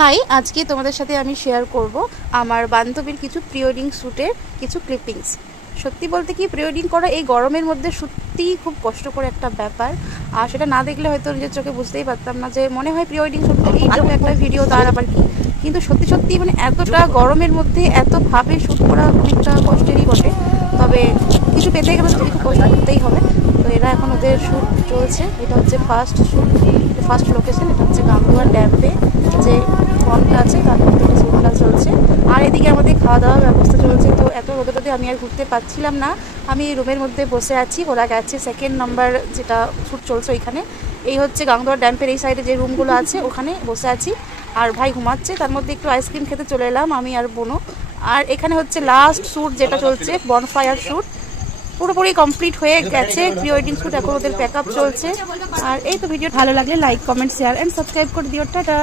High, আজকে তোমাদের সাথে আমি শেয়ার করব আমার বান্ধবীর কিছু প্রি ওয়েডিং শ্যুটের কিছু ক্লিপিংস। সত্যি বলতে কি, প্রি ওয়েডিং করা এই গরমের মধ্যে সত্যিই খুব কষ্টকর একটা ব্যাপার। আর সেটা না দেখলে হয়তো নিজের চোখে বুঝতেই পারতাম না, যে মনে হয় প্রি ওয়েডিং শ্যুট এইটুকু একটা ভিডিও, তার আবার কি। কিন্তু সত্যি সত্যি মানে এতটা গরমের মধ্যে এতভাবে শ্যুট করা অনেকটা কষ্টেরই বটে। তবে কিছু পেতে গেলে তো একটু কষ্ট করতেই হবে। তো এরা এখন ওদের শ্যুট চলছে। এটা হচ্ছে ফার্স্ট শ্যুট, ফার্স্ট লোকেশন। এটা হচ্ছে গাঙ্গুয়া ড্যাম্পে যে ফর্মটা আছে তার মধ্যে শ্যুটটা চলছে। আর এদিকে আমাদের খাওয়া দাওয়ার ব্যবস্থা চলছে। তো এত রোদে রোদে আমি আর ঘুরতে পারছিলাম না, আমি রুমের মধ্যে বসে আছি। ওরা গেছে সেকেন্ড নাম্বার যেটা শ্যুট চলছে ওইখানে। এই হচ্ছে গাঙ্গুয়া ড্যাম্পের এই সাইডে যে রুমগুলো আছে ওখানে বসে আছি। আর ভাই ঘুমাচ্ছে, তার মধ্যে একটু আইসক্রিম খেতে চলে এলাম আমি আর বোনও। আর এখানে হচ্ছে লাস্ট শ্যুট যেটা চলছে, বনফায়ার শ্যুট। পুরোপুরি কমপ্লিট হয়ে গেছে প্রি ওয়েডিং শ্যুট, এখন ওদের প্যাক আপ চলছে। আর এই তো ভিডিও ভালো লাগলে like, comment, share and subscribe করে দিও। টাটা।